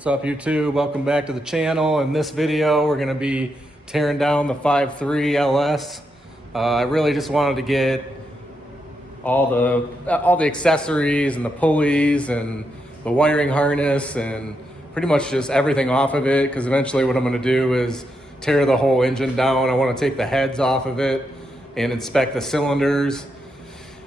What's up YouTube? Welcome back to the channel. In this video we're going to be tearing down the 5.3 LS. I really just wanted to get all the accessories and the pulleys and the wiring harness and pretty much just everything off of it, because eventually what I'm going to do is tear the whole engine down. I want to take the heads off of it and inspect the cylinders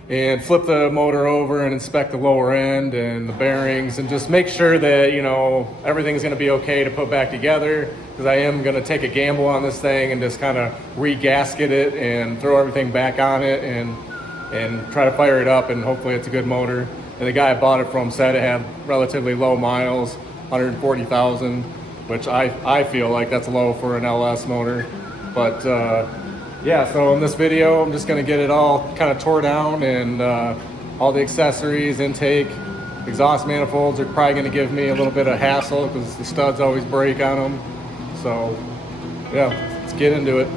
and flip the motor over and inspect the lower end and the bearings and just make sure that, you know, everything's going to be okay to put back together, because I am going to take a gamble on this thing and just kind of re-gasket it and throw everything back on it and try to fire it up, and hopefully it's a good motor. And the guy I bought it from said it had relatively low miles, 140,000, which I feel like that's low for an LS motor. But yeah, so in this video, I'm just gonna get it all kind of tore down, and all the accessories, intake, exhaust manifolds are probably gonna give me a little bit of hassle because the studs always break on them. So yeah, let's get into it.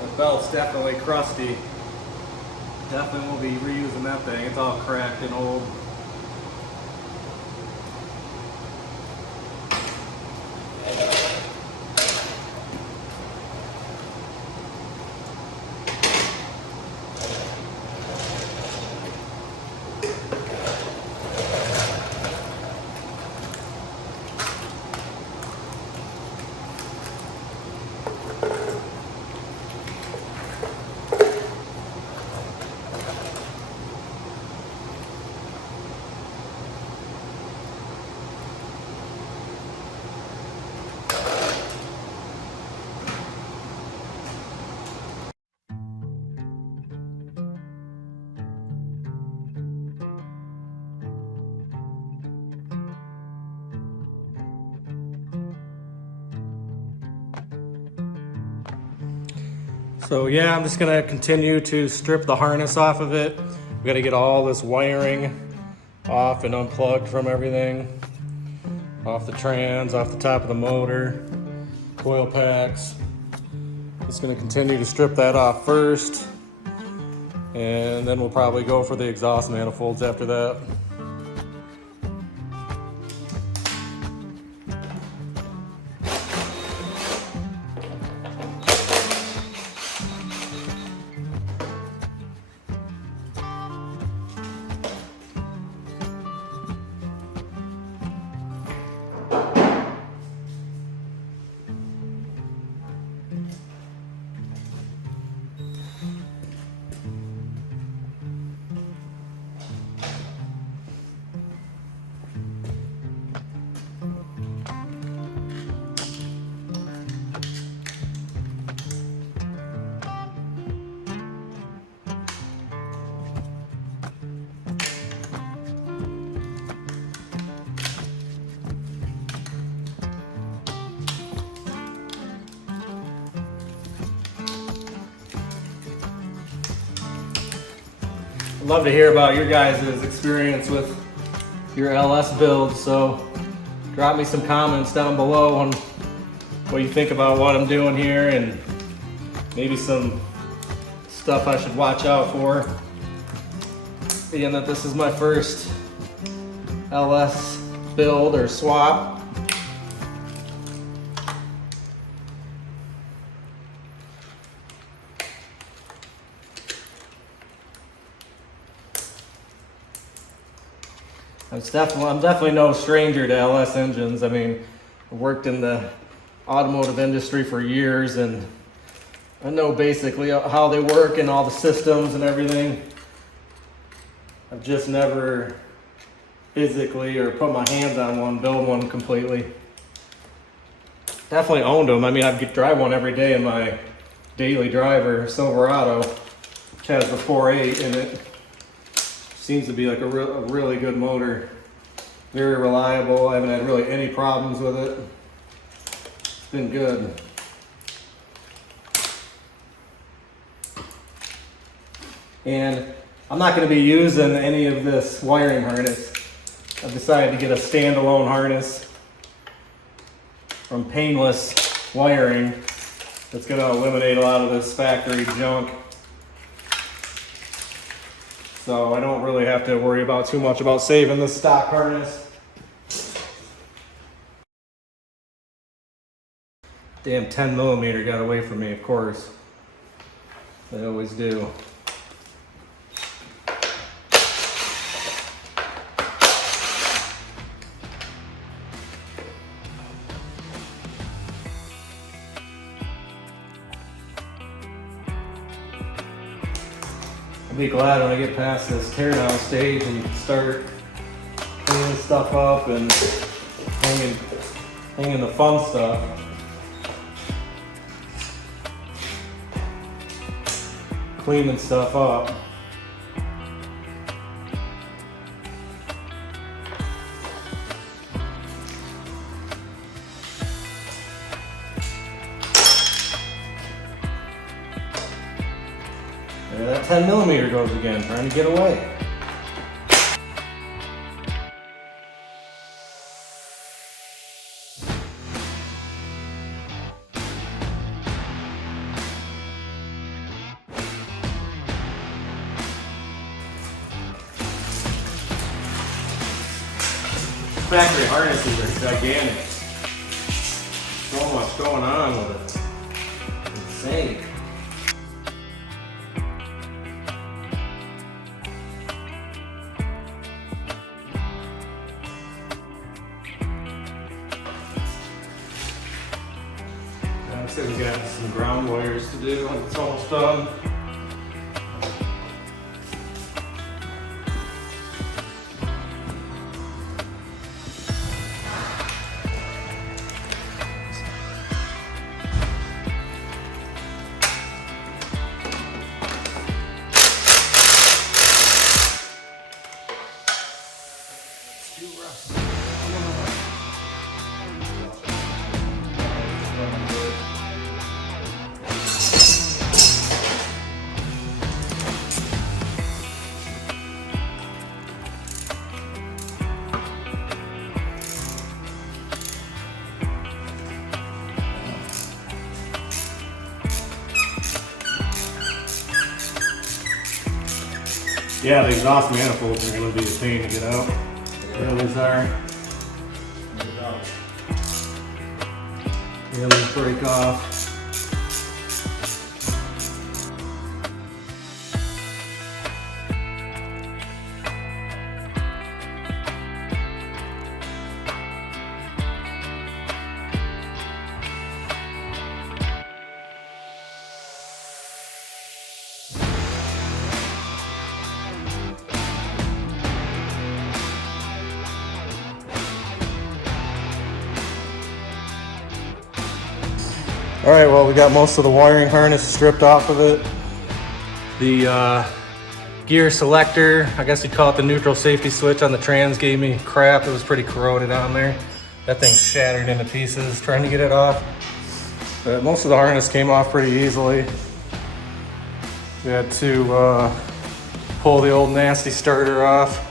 The belt's definitely crusty. Definitely will be reusing that thing. It's all cracked and old. So yeah, I'm just gonna continue to strip the harness off of it. We gotta get all this wiring off and unplugged from everything. Off the trans, off the top of the motor, coil packs. Just gonna continue to strip that off first, and then we'll probably go for the exhaust manifolds after that. Love to hear about your guys' experience with your LS build, so drop me some comments down below on what you think about what I'm doing here and maybe some stuff I should watch out for. being that this is my first LS build or swap. I'm definitely no stranger to LS engines. I mean, I worked in the automotive industry for years and I know basically how they work and all the systems and everything. I've just never physically or put my hands on one, build one completely. Definitely owned them. I mean, I drive one every day in my daily driver, Silverado, which has the 4.8 in it. Seems to be like a really good motor. Very reliable. I haven't had really any problems with it. It's been good. And I'm not going to be using any of this wiring harness. I've decided to get a standalone harness from Painless Wiring that's going to eliminate a lot of this factory junk. So I don't really have to worry about too much about saving the stock harness. Damn 10mm got away from me, of course. They always do. I'll be glad when I get past this teardown stage and start cleaning stuff up and hanging the fun stuff. Cleaning stuff up. There that 10mm goes again, trying to get away. Factory harnesses are gigantic. So much going on with it. Insane. Like I said, we got some ground wires to do. It's almost done. Yeah, the exhaust manifolds are going to be a pain to get out. They always are. They always break off. All right, well, we got most of the wiring harness stripped off of it. The gear selector, I guess you'd call it the neutral safety switch on the trans, gave me crap. It was pretty corroded on there. That thing shattered into pieces trying to get it off. But most of the harness came off pretty easily. We had to pull the old nasty starter off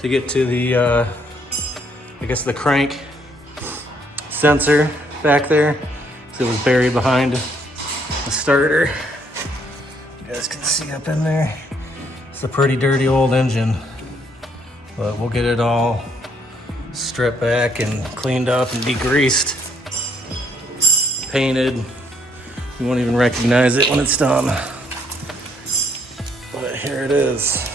to get to the, I guess the crank sensor back there. It was buried behind the starter. You guys can see up in there. It's a pretty dirty old engine, but we'll get it all stripped back and cleaned up and degreased, painted. You won't even recognize it when it's done. But here it is.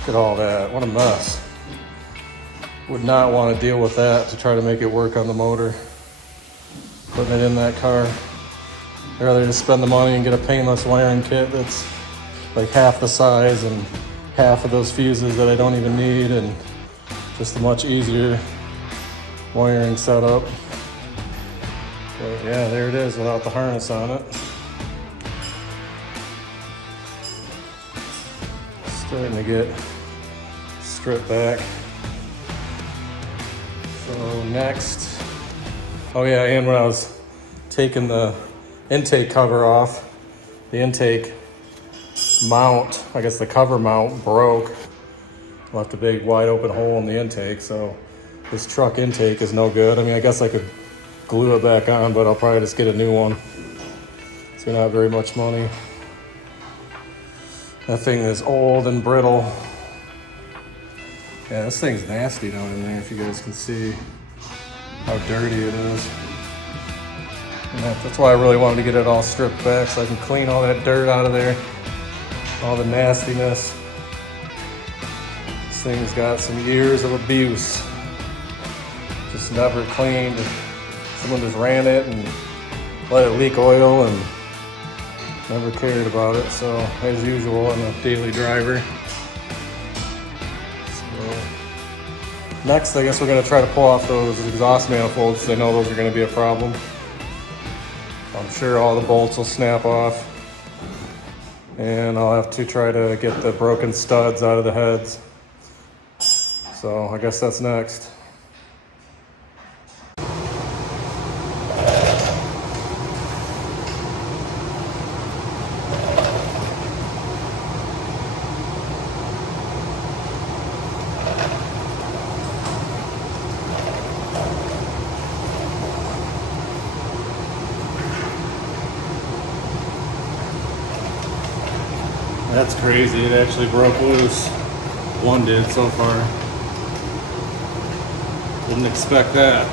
Look at all that, what a mess. Would not want to deal with that to try to make it work on the motor. Putting it in that car. I'd rather just spend the money and get a painless wiring kit that's like half the size and half of those fuses that I don't even need, and just a much easier wiring setup. But yeah, there it is without the harness on it. Starting to get stripped back. So next, oh yeah, and when I was taking the intake cover off, the intake mount, I guess the cover mount broke. Left a big wide open hole in the intake, so this truck intake is no good. I mean, I guess I could glue it back on, but I'll probably just get a new one. It's gonna have very much money. That thing is old and brittle. Yeah, this thing's nasty down in there, if you guys can see how dirty it is. And that's why I really wanted to get it all stripped back, so I can clean all that dirt out of there, all the nastiness. This thing's got some years of abuse. Just never cleaned. Someone just ran it and let it leak oil and never cared about it. So as usual, I'm a daily driver. So next, I guess we're gonna try to pull off those exhaust manifolds, because I know those are gonna be a problem. I'm sure all the bolts will snap off, and I'll have to try to get the broken studs out of the heads. So I guess that's next. That's crazy, it actually broke loose. One did so far. Didn't expect that.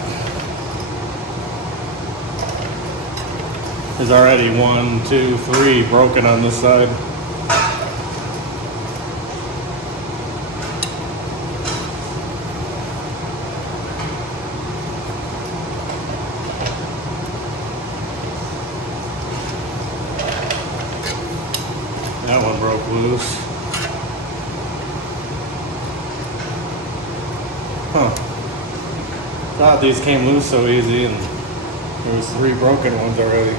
There's already 1, 2, 3 broken on this side. That one broke loose. Huh. Thought these came loose so easy, and there was 3 broken ones already.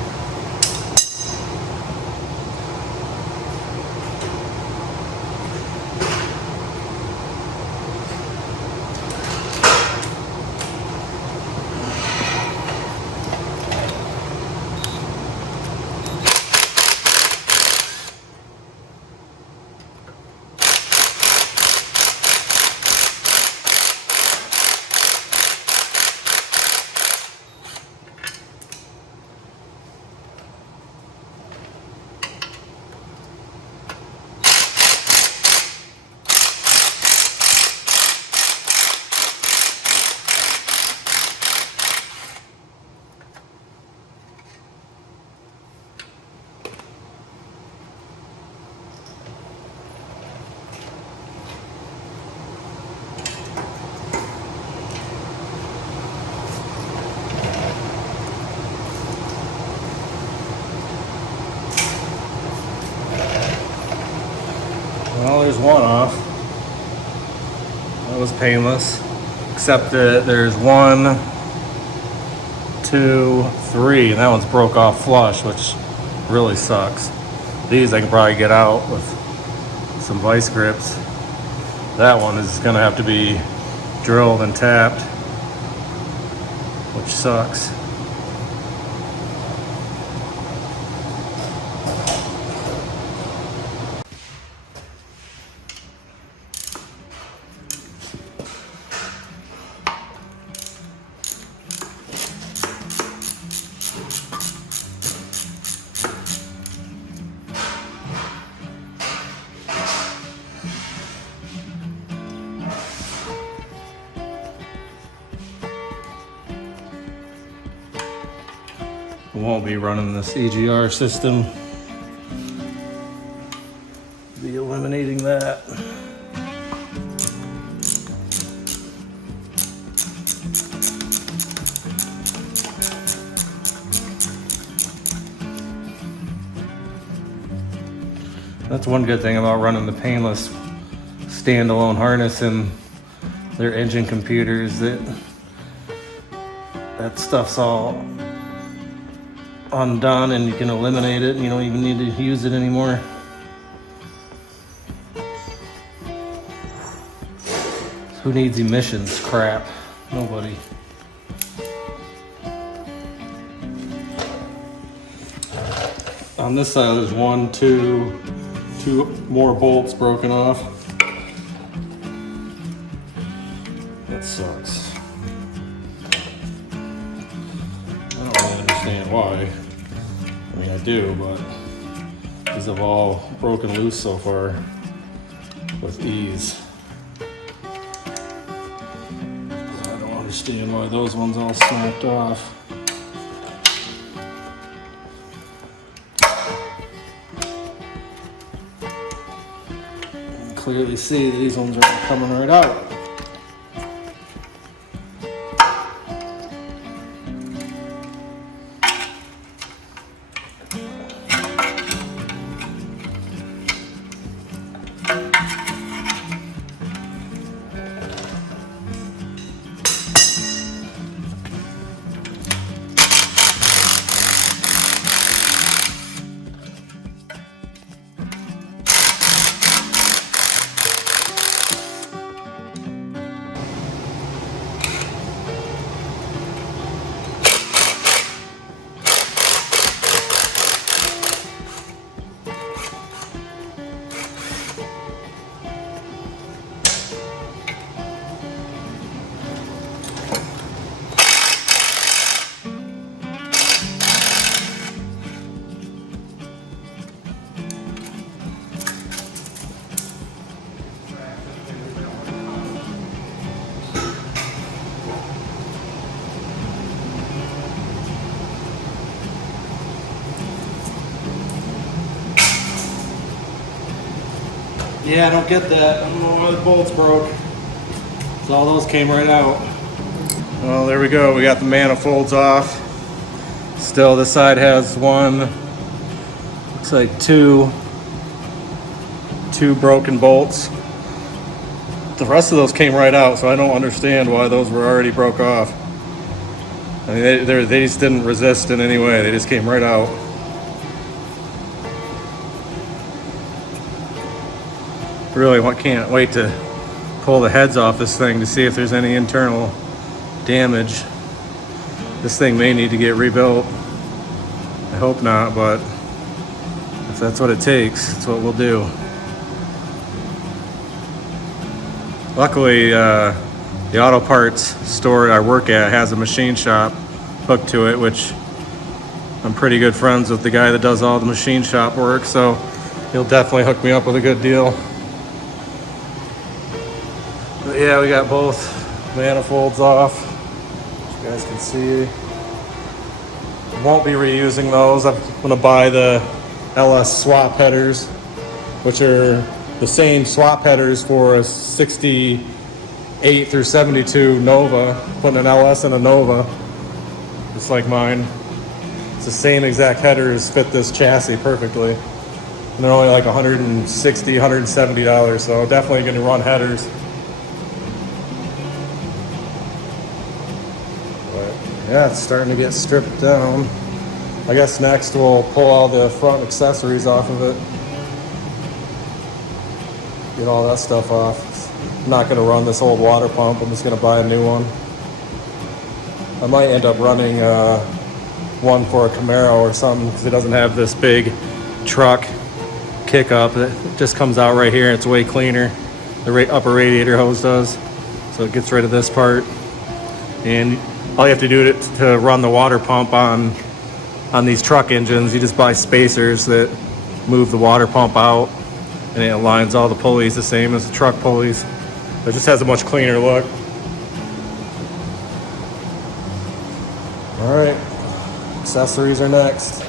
Well, there's one off. That was painless. Except that there's 1, 2, 3, and that one's broke off flush, which really sucks. These I can probably get out with some vice grips. That one is gonna have to be drilled and tapped, which sucks. won't be running this EGR system. Be eliminating that. That's one good thing about running the painless standalone harness in their engine computers, that stuff's all undone and you can eliminate it and you don't even need to use it anymore. Who needs emissions crap? Nobody. On this side there's two more bolts broken off. That sucks. I don't really understand why. I mean, I do, but these have all broken loose so far with ease. I don't understand why those ones all snapped off. Clearly see these ones are coming right out. Yeah, I don't get that. I don't know why the bolts broke. So all those came right out. Well, there we go. We got the manifolds off. Still, this side has one, looks like two broken bolts. The rest of those came right out, so I don't understand why those were already broke off. I mean, they just didn't resist in any way. They just came right out. Really can't wait to pull the heads off this thing to see if there's any internal damage. This thing may need to get rebuilt. I hope not, but if that's what it takes, that's what we'll do. Luckily, the auto parts store I work at has a machine shop hooked to it, which I'm pretty good friends with the guy that does all the machine shop work, so he'll definitely hook me up with a good deal. But yeah, we got both manifolds off, as you guys can see. Won't be reusing those. I'm gonna buy the LS swap headers, which are the same swap headers for a 68 through 72 Nova, putting an LS in a Nova, just like mine. It's the same exact headers, fit this chassis perfectly. And they're only like $160, $170, so definitely gonna run headers. Yeah, it's starting to get stripped down. I guess next we'll pull all the front accessories off of it. Get all that stuff off. I'm not gonna run this old water pump, I'm just gonna buy a new one. I might end up running one for a Camaro or something, because it doesn't have this big truck kick-up. It just comes out right here, and it's way cleaner. The upper radiator hose does. So it gets rid of this part. And all you have to do to run the water pump on these truck engines, you just buy spacers that move the water pump out, and it aligns all the pulleys the same as the truck pulleys. It just has a much cleaner look. All right, Accessories are next.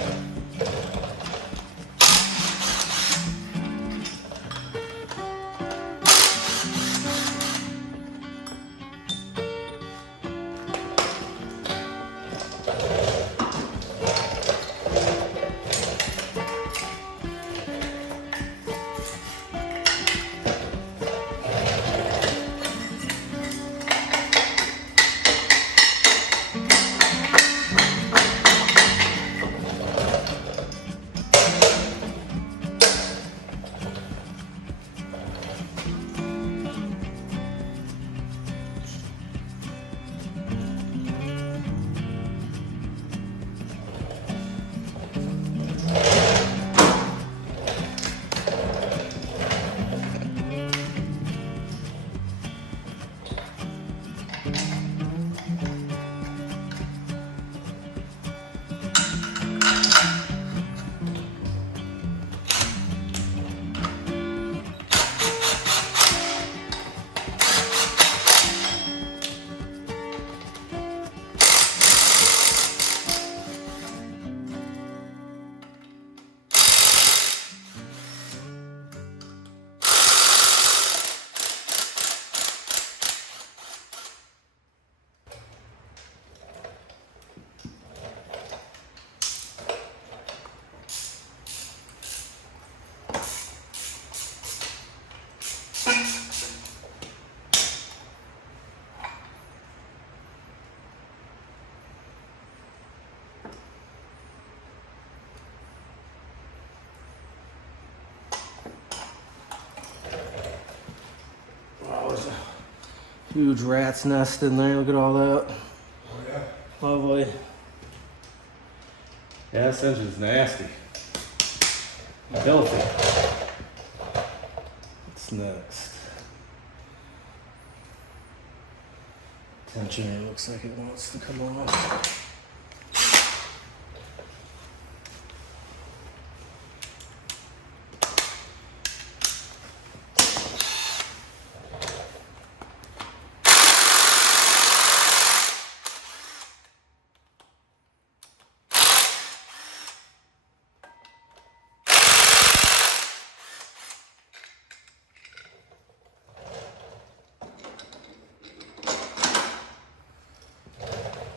Huge rat's nest in there. Look at all that. Oh yeah. Lovely. Yeah, this engine's nasty. Filthy. What's next? Tensioner looks like it wants to come off.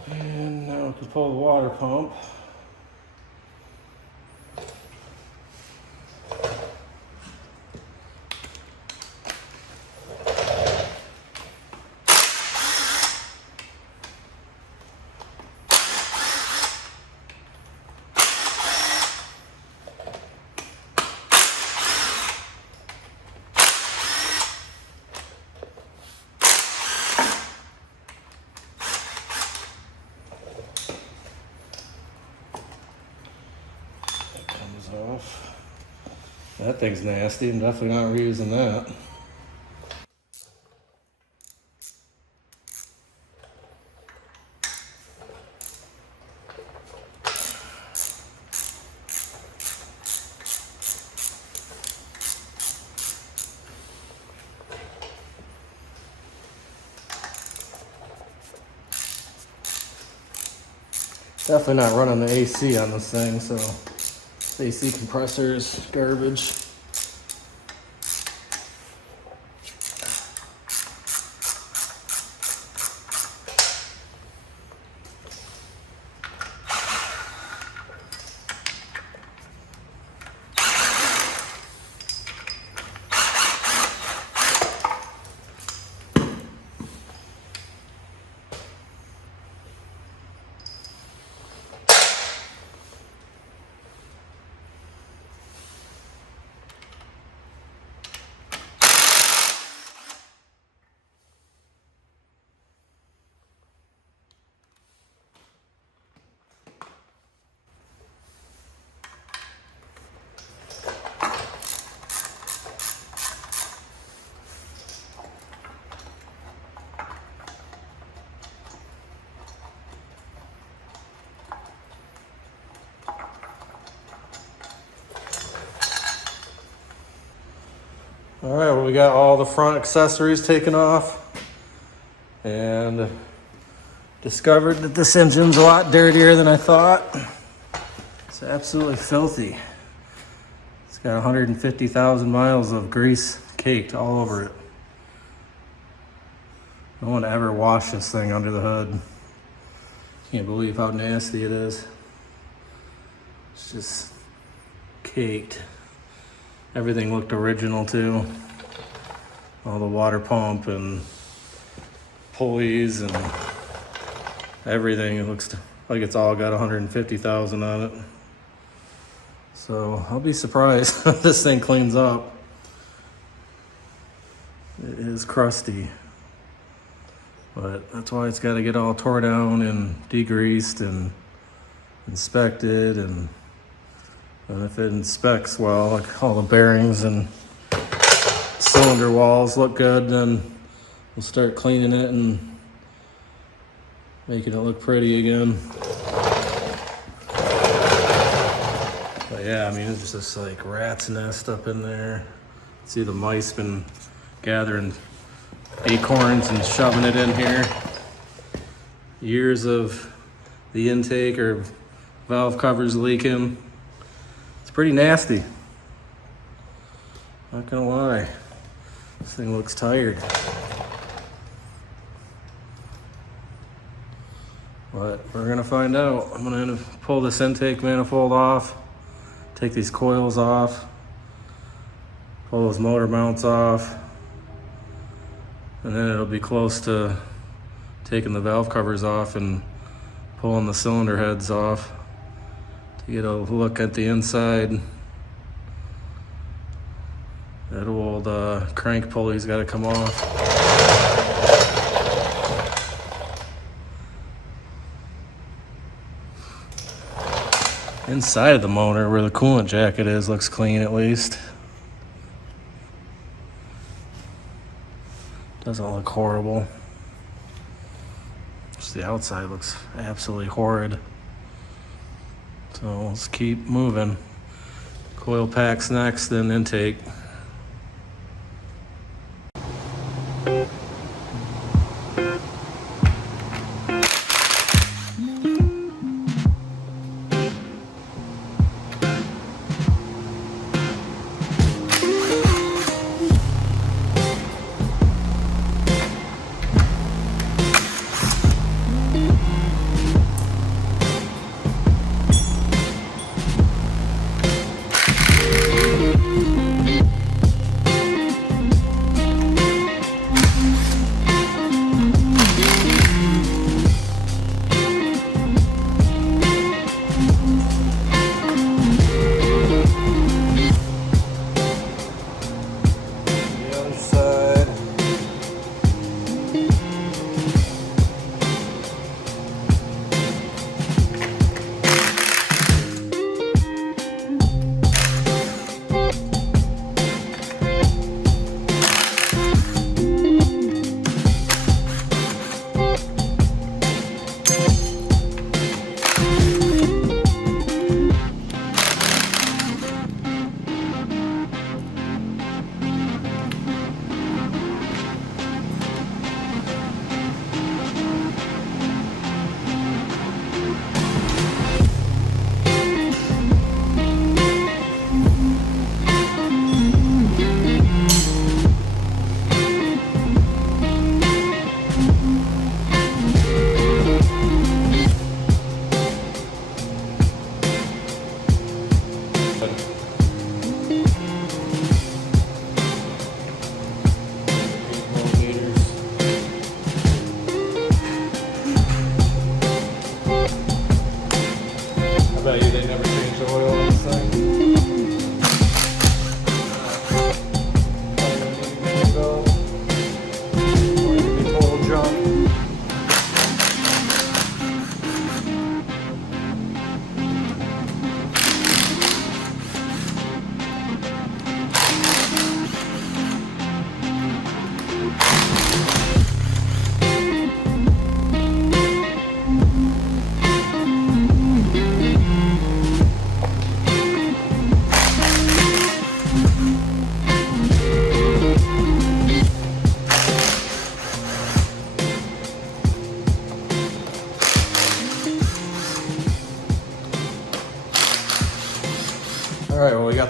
And now we can pull the water pump. Off. That thing's nasty. I'm definitely not reusing that. Definitely not running the AC on this thing, so AC compressor is garbage. All right, well, we got all the front accessories taken off and discovered that this engine's a lot dirtier than I thought. It's absolutely filthy. It's got 150,000 miles of grease caked all over it. No one ever washed this thing under the hood. Can't believe how nasty it is. It's just caked. Everything looked original too. All the water pump and pulleys and everything. It looks like it's all got 150,000 on it. So I'll be surprised if this thing cleans up. It is crusty, but that's why it's got to get all tore down and degreased and inspected, and if it inspects well, like all the bearings and cylinder walls look good, then we'll start cleaning it and making it look pretty again. But yeah, I mean, it's just like rat's nest up in there. See the mice been gathering acorns and shoving it in here. Years of the intake or valve covers leaking. It's pretty nasty. Not gonna lie. This thing looks tired. But we're gonna find out. I'm gonna pull this intake manifold off, take these coils off, pull those motor mounts off, and then it'll be close to taking the valve covers off and pulling the cylinder heads off to get a look at the inside. That old crank pulley's got to come off. Inside of the motor, where the coolant jacket is, looks clean at least. Doesn't look horrible. Just the outside looks absolutely horrid. So let's keep moving. Coil packs next, then intake.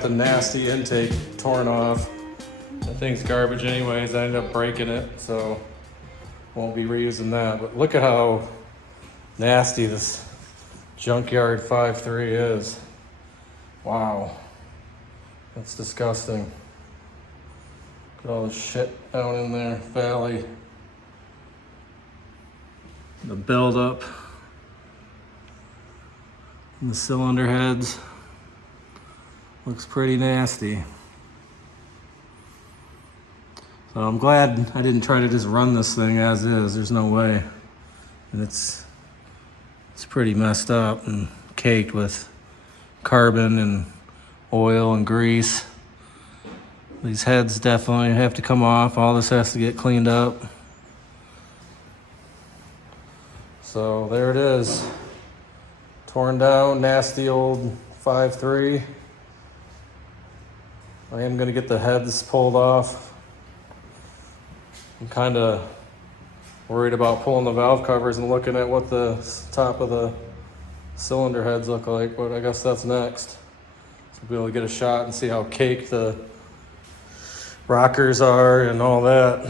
the nasty intake torn off. That thing's garbage anyways. I ended up breaking it, so won't be reusing that. But look at how nasty this junkyard 5.3 is. Wow, that's disgusting. Look at all the shit down in there, valley. The buildup, and the cylinder heads. Looks pretty nasty. So I'm glad I didn't try to just run this thing as is. There's no way. And it's pretty messed up and caked with carbon and oil and grease. These heads definitely have to come off. All this has to get cleaned up. So there it is. Torn down, nasty old 5.3. I am gonna get the heads pulled off. I'm kind of worried about pulling the valve covers and looking at what the top of the cylinder heads look like, but I guess that's next. So we'll be able to get a shot and see how caked the rockers are and all that.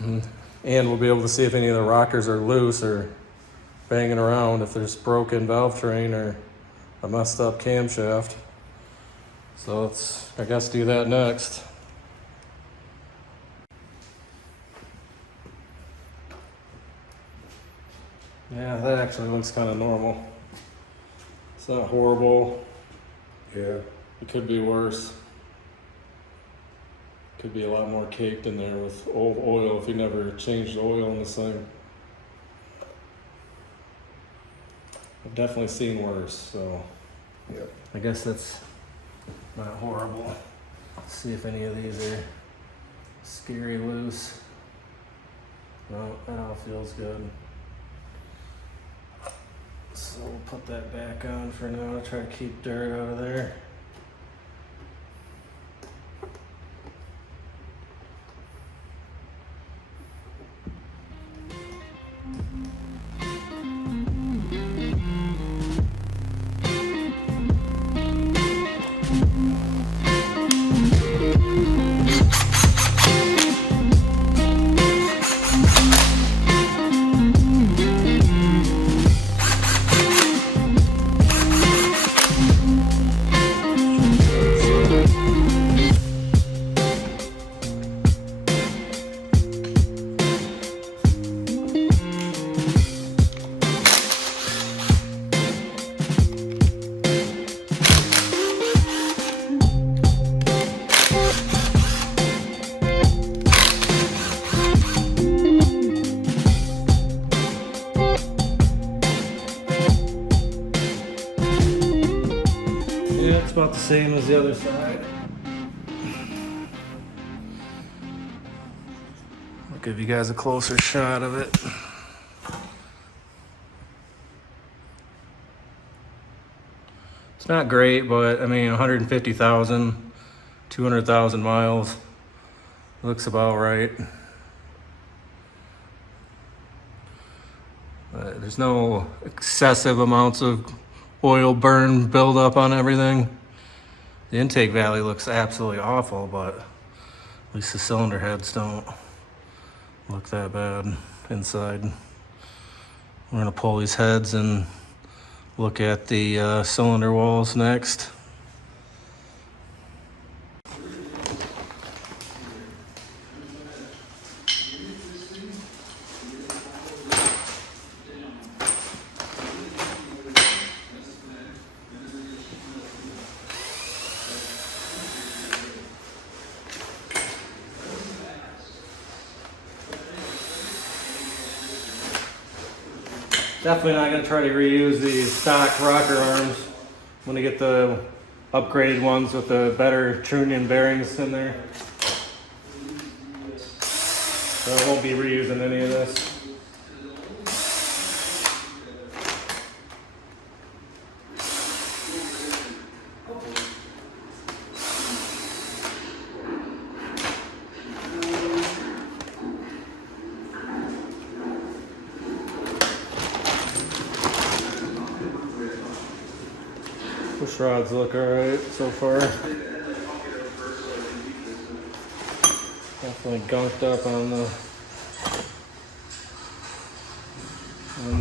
And we'll be able to see if any of the rockers are loose or banging around, if there's broken valve train or a messed up camshaft. So let's, I guess, do that next. Yeah, that actually looks kind of normal. It's not horrible. Yeah. It could be worse. Could be a lot more caked in there with old oil if you never changed the oil in this thing. I've definitely seen worse, so Yep. I guess that's not horrible. Let's see if any of these are scary loose. No, that all feels good. So we'll put that back on for now, try to keep dirt out of there. About the same as the other side. I'll give you guys a closer shot of it. It's not great, but I mean 150,000, 200,000 miles. Looks about right. There's no excessive amounts of oil burn buildup on everything. The intake valley looks absolutely awful, but at least the cylinder heads don't look that bad inside. We're gonna pull these heads and look at the cylinder walls next. Definitely not going to try to reuse these stock rocker arms. I'm going to get the upgraded ones with the better tuning bearings in there. So I won't be reusing any of this. Push rods look alright so far. Definitely gunked up on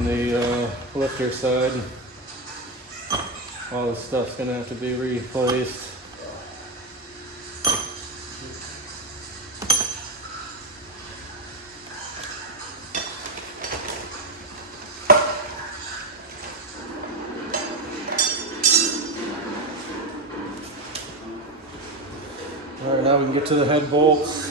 the lifter side. All this stuff's gonna have to be replaced. All right, now we can get to the head bolts.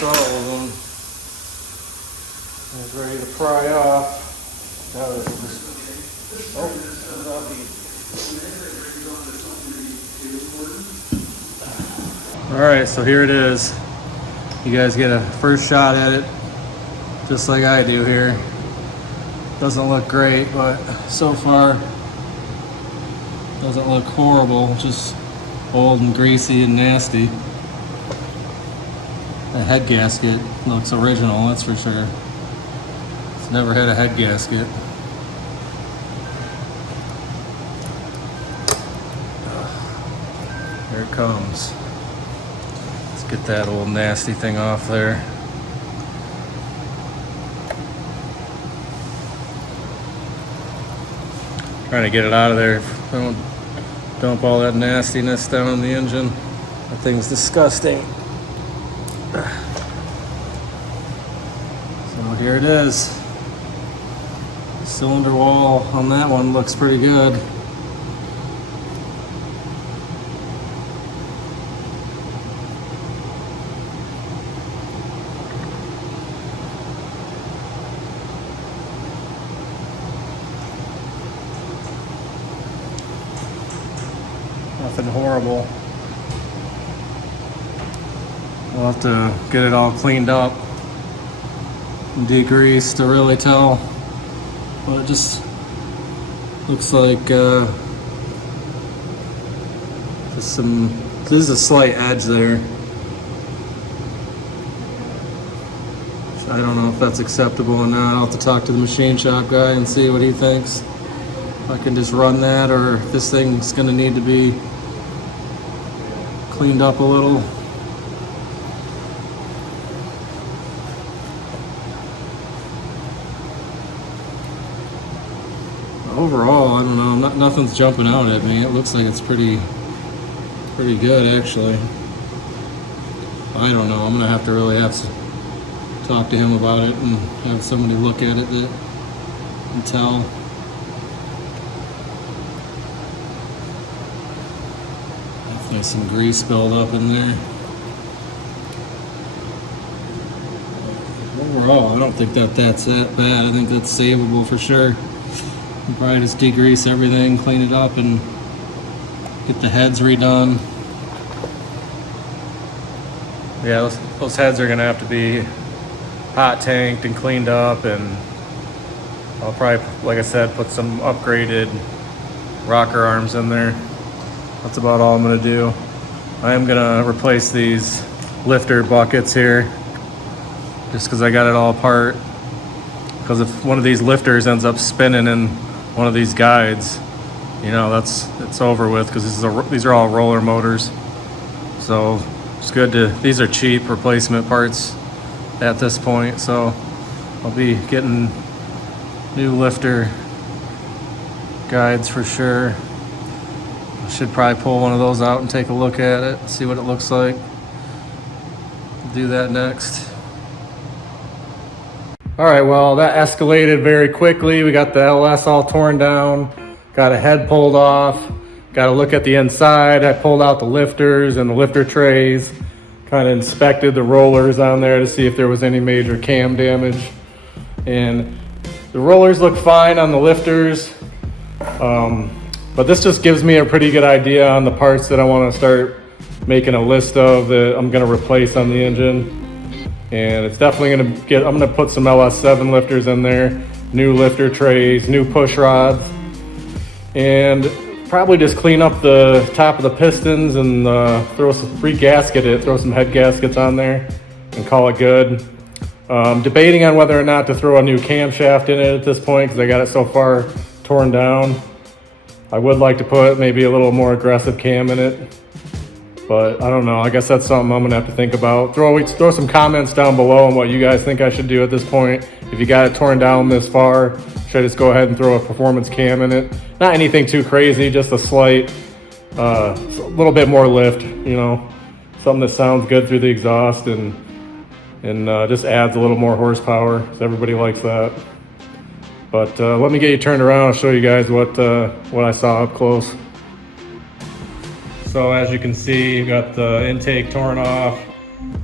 Got all of them. It's ready to pry off. Now this is just, all right, so here it is. You guys get a first shot at it, just like I do here. Doesn't look great, but so far doesn't look horrible. Just old and greasy and nasty. The head gasket looks original, that's for sure. It's never had a head gasket. Here it comes. Let's get that old nasty thing off there. Trying to get it out of there. Don't dump all that nastiness down in the engine. That thing's disgusting. So here it is. The cylinder wall on that one looks pretty good. Nothing horrible. We'll have to get it all cleaned up and degreased to really tell. But it just looks like just there's a slight edge there. I don't know if that's acceptable or not. I'll have to talk to the machine shop guy and see what he thinks. If I can just run that, or if this thing's gonna need to be cleaned up a little. Overall, I don't know, nothing's jumping out at me. It looks like it's pretty pretty good actually. I don't know, I'm gonna have to really talk to him about it and have somebody look at it and tell. Definitely some grease buildup in there. Overall, I don't think that's that bad. I think that's savable for sure. We'll probably just degrease everything, clean it up, and get the heads redone. Yeah, those heads are gonna have to be hot tanked and cleaned up, and I'll probably, like I said, put some upgraded rocker arms in there. That's about all I'm gonna do. I am gonna replace these lifter buckets here, just because I got it all apart. Because if one of these lifters ends up spinning in one of these guides, you know, it's over with, because these are all roller motors. So it's good to, these are cheap replacement parts at this point, so I'll be getting new lifter guides for sure. I should probably pull one of those out and take a look at it, see what it looks like. I'll do that next. All right, well, that escalated very quickly. We got the LS all torn down, got a head pulled off, got to look at the inside. I pulled out the lifters and the lifter trays, kind of inspected the rollers on there to see if there was any major cam damage. And the rollers look fine on the lifters, but this just gives me a pretty good idea on the parts that I want to start making a list of that I'm going to replace on the engine. And it's definitely going to I'm going to put some LS7 lifters in there, new lifter trays, new push rods, and probably just clean up the top of the pistons and throw some throw some head gaskets on there and call it good. Debating on whether or not to throw a new camshaft in it at this point, because I got it so far torn down. I would like to put maybe a little more aggressive cam in it, but I don't know. I guess that's something I'm gonna have to think about. Throw some comments down below on what you guys think I should do at this point. If you got it torn down this far, should I just go ahead and throw a performance cam in it? Not anything too crazy, just a slight, a little bit more lift, you know, something that sounds good through the exhaust and just adds a little more horsepower, because everybody likes that. But let me get you turned around. I'll show you guys what I saw up close. So as you can see, you got the intake torn off,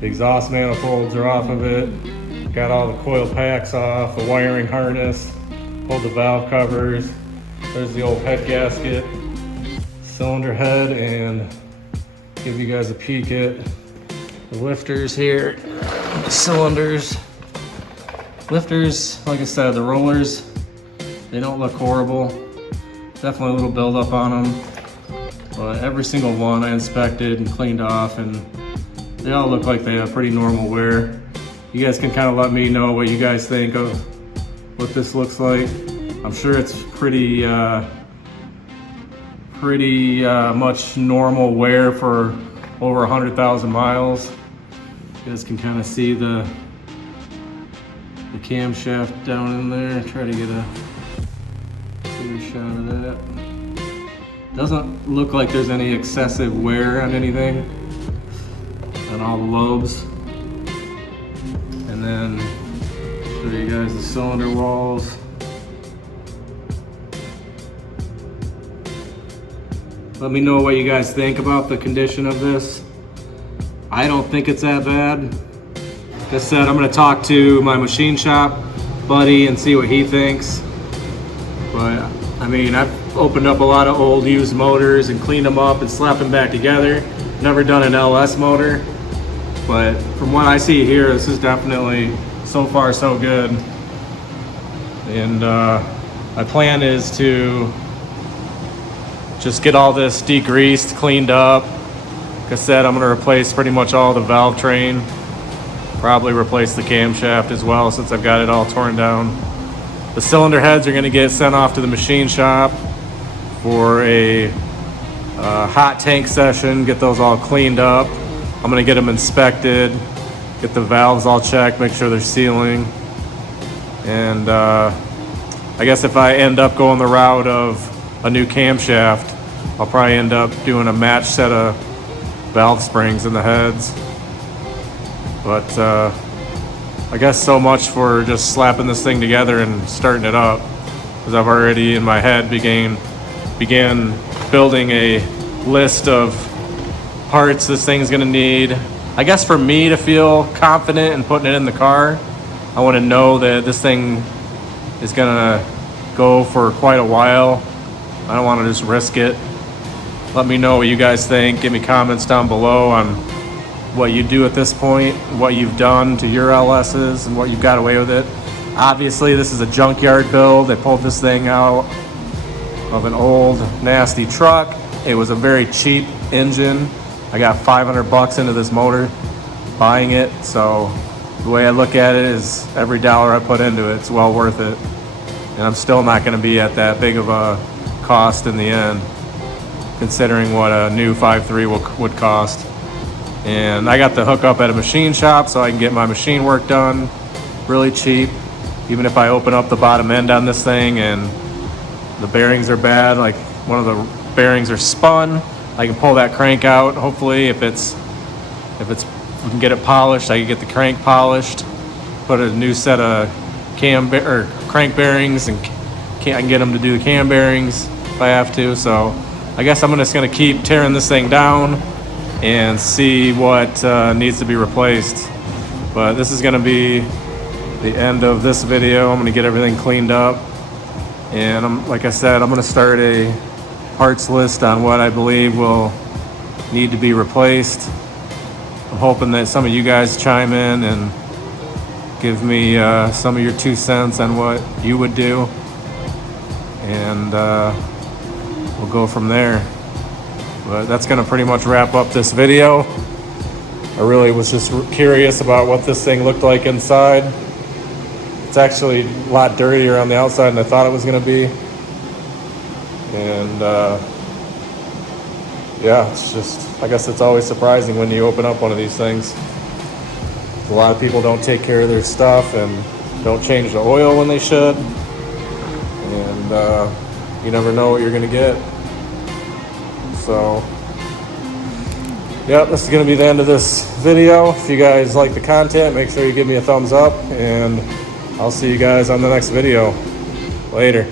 the exhaust manifolds are off of it, got all the coil packs off, the wiring harness, pulled the valve covers. There's the old head gasket, cylinder head, and give you guys a peek at the lifters here, the cylinders. Lifters, like I said, the rollers, they don't look horrible. Definitely a little buildup on them. But every single one I inspected and cleaned off, and they all look like they have pretty normal wear. You guys can kind of let me know what you guys think of what this looks like. I'm sure it's pretty much normal wear for over 100,000 miles. You guys can kind of see the camshaft down in there. Try to get a clear shot of that. Doesn't look like there's any excessive wear on anything, on all the lobes. And then show you guys the cylinder walls. Let me know what you guys think about the condition of this. I don't think it's that bad. Like I said, I'm gonna talk to my machine shop buddy and see what he thinks. But I mean, I've opened up a lot of old used motors and cleaned them up and slapped them back together. Never done an LS motor, but from what I see here, this is definitely so far so good. And my plan is to just get all this degreased, cleaned up. Like I said, I'm gonna replace pretty much all the valve train. Probably replace the camshaft as well, since I've got it all torn down. The cylinder heads are gonna get sent off to the machine shop for a hot tank session, get those all cleaned up. I'm gonna get them inspected, get the valves all checked, make sure they're sealing. And I guess if I end up going the route of a new camshaft, I'll probably end up doing a match set of valve springs in the heads. But I guess so much for just slapping this thing together and starting it up, because I've already in my head began building a list of parts this thing's gonna need. I guess for me to feel confident in putting it in the car, I want to know that this thing is gonna go for quite a while. I don't want to just risk it. Let me know what you guys think. Give me comments down below on what you do at this point, what you've done to your LSs, and what you've got away with it. Obviously, this is a junkyard build. They pulled this thing out of an old, nasty truck. It was a very cheap engine. I got $500 into this motor buying it, so the way I look at it is every dollar I put into it, it's well worth it. And I'm still not going to be at that big of a cost in the end, considering what a new 5.3 would cost. And I got the hookup at a machine shop so I can get my machine work done really cheap. Even if I open up the bottom end on this thing and the bearings are bad, like one of the bearings are spun, I can pull that crank out. Hopefully, if we can get it polished, I can get the crank polished, put a new set of crank bearings, and I can get them to do cam bearings if I have to. So I guess I'm just gonna keep tearing this thing down and see what needs to be replaced. But this is gonna be the end of this video. I'm gonna get everything cleaned up, and like I said, I'm gonna start a parts list on what I believe will need to be replaced. I'm hoping that some of you guys chime in and give me some of your 2 cents on what you would do, and we'll go from there. But that's gonna pretty much wrap up this video. I really was just curious about what this thing looked like inside. It's actually a lot dirtier on the outside than I thought it was gonna be. And yeah, it's just, I guess it's always surprising when you open up one of these things. A lot of people don't take care of their stuff and don't change the oil when they should. And you never know what you're gonna get. So, yeah, this is gonna be the end of this video. If you guys like the content, make sure you give me a thumbs up, and I'll see you guys on the next video. Later.